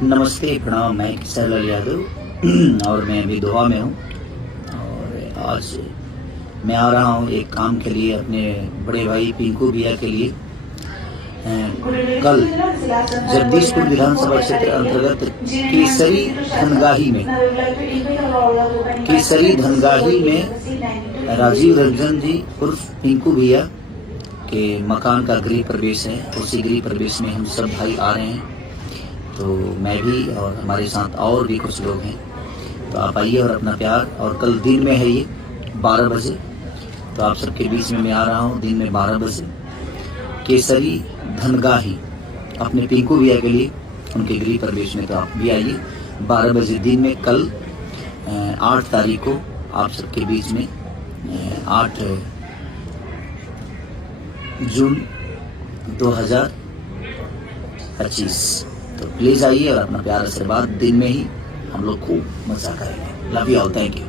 नमस्ते, प्रणाम। मैं किशोर यादव और मैं अभी दोहा में हूँ। और आज मैं आ रहा हूँ एक काम के लिए, अपने बड़े भाई पिंकू भैया के लिए। कल जगदीशपुर विधानसभा क्षेत्र अंतर्गत केसरी धनगाही में राजीव रंजन जी उर्फ पिंकू भैया के मकान का गृह प्रवेश है। उसी गृह प्रवेश में हम सब भाई आ रहे हैं, तो मैं भी और हमारे साथ और भी कुछ लोग हैं। तो आप आइए और अपना प्यार। और कल दिन में है ये 12 बजे, तो आप सबके बीच में मैं आ रहा हूँ दिन में 12 बजे केसरी धनगाही अपने पिंकू भैया के लिए, उनके गृह प्रवेश में। तो आप भी आइए 12 बजे दिन में, कल 8 तारीख को आप सबके बीच में, 8 जून 2025। तो प्लीज आइए और अपना प्यार आशीर्वाद। दिन में ही हम लोग खूब मजा करेंगे। Love you all, thank you.